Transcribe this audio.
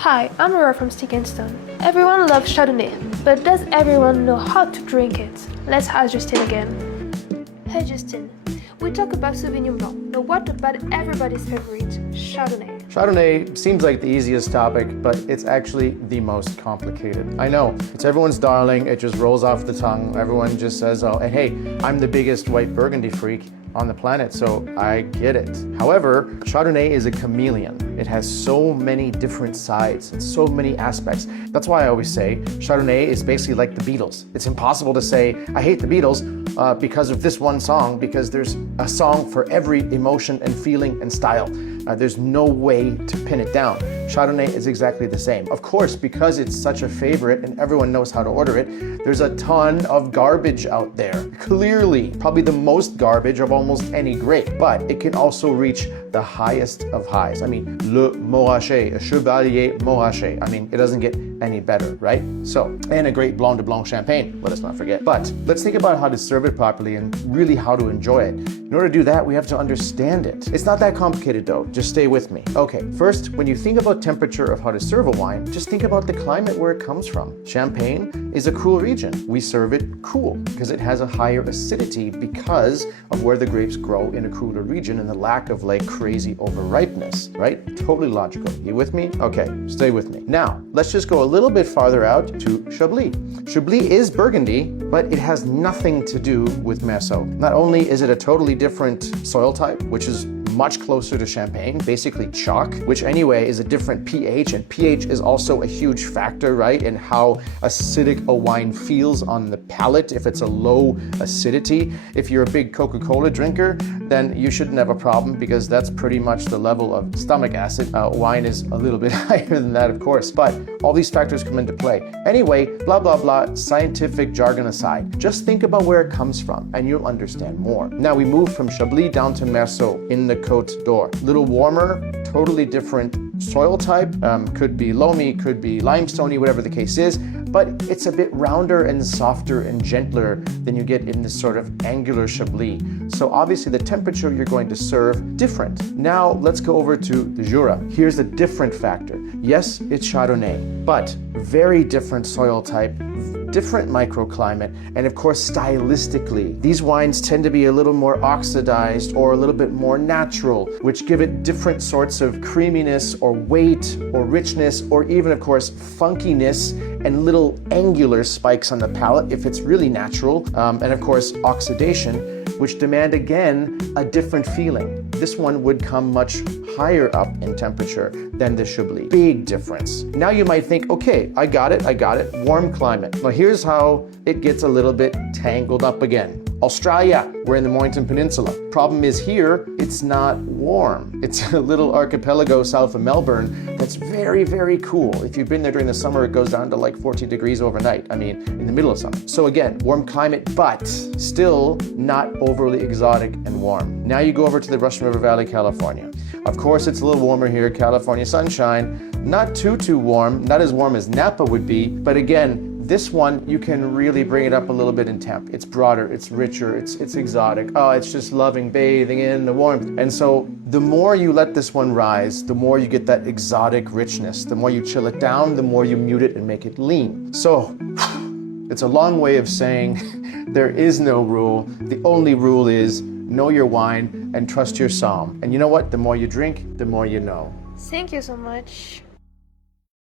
Hi, I'm Laura from Sticks Stones. Everyone loves Chardonnay, but does everyone know how to drink it? Let's ask Justin again. Hey Justin, we talk about Sauvignon Blanc, but what about everybody's favorite, Chardonnay? Chardonnay seems like the easiest topic, but it's actually the most complicated. I know, it's everyone's darling, it just rolls off the tongue. Everyone just says, oh, hey, I'm the biggest white Burgundy freak on the planet, so I get it. However, Chardonnay is a chameleon. It has so many different sides and so many aspects. That's why I always say Chardonnay is basically like the Beatles. It's impossible to say, I hate the Beatles because of this one song, because there's a song for every emotion and feeling and style. There's no way to pin it down. Chardonnay is exactly the same. Of course, because it's such a favorite and everyone knows how to order it, there's a ton of garbage out there. Clearly, probably the most garbage of almost any grape, but it can also reach the highest of highs. I mean, Le Montrachet, a Chevalier Montrachet. I mean, it doesn't get any better, right? So, and a great Blanc de Blanc champagne, let us not forget. But let's think about how to serve it properly and really how to enjoy it. In order to do that, we have to understand it. It's not that complicated though, just stay with me. Okay, first, when you think about temperature of how to serve a wine, just think about the climate where it comes from. Champagne is a cool region. We serve it cool because it has a higher acidity because of where the grapes grow in a cooler region and the lack of like crazy overripeness, right? Totally logical. You with me? Okay, stay with me. Now, let's just go a little bit farther out to Chablis. Chablis is Burgundy, but it has nothing to do with Merceau. Not only is it a totally different soil type, which is much closer to Champagne, basically chalk, which anyway is a different pH, and pH is also a huge factor, right, in how acidic a wine feels on the palate if it's a low acidity. If you're a big Coca-Cola drinker, then you shouldn't have a problem because that's pretty much the level of stomach acid. Wine is a little bit higher than that, of course, but all these factors come into play. Anyway, blah, blah, blah, scientific jargon aside, just think about where it comes from and you'll understand more. Now we move from Chablis down to Merceau in the Côte d'Or. Little warmer, totally different soil type, could be loamy, could be limestoney, whatever the case is, but it's a bit rounder and softer and gentler than you get in this sort of angular Chablis. So obviously the temperature you're going to serve different. Now let's go over to the Jura. Here's a different factor. Yes, it's Chardonnay, but very different soil type, different microclimate, and of course stylistically. These wines tend to be a little more oxidized or a little bit more natural, which give it different sorts of creaminess or weight or richness or even of course funkiness and little angular spikes on the palate if it's really natural, and of course oxidation, which demand again a different feeling. This one would come much higher up in temperature than the Chablis. Big difference. Now you might think, okay, I got it, warm climate. Now here's how it gets a little bit tangled up again. Australia, we're in the Mornington Peninsula. Problem is here, it's not warm. It's a little archipelago south of Melbourne that's very, very cool. If you've been there during the summer, it goes down to like 14 degrees overnight. I mean, in the middle of summer. So again, warm climate, but still not overly exotic and warm. Now you go over to the Russian River Valley, California. Of course, it's a little warmer here, California sunshine. Not too warm, not as warm as Napa would be, but again, this one, you can really bring it up a little bit in temp. It's broader, it's richer, it's exotic. Oh, it's just loving bathing in the warmth. And so the more you let this one rise, the more you get that exotic richness. The more you chill it down, the more you mute it and make it lean. So it's a long way of saying there is no rule. The only rule is know your wine and trust your somm. And you know what? The more you drink, the more you know. Thank you so much.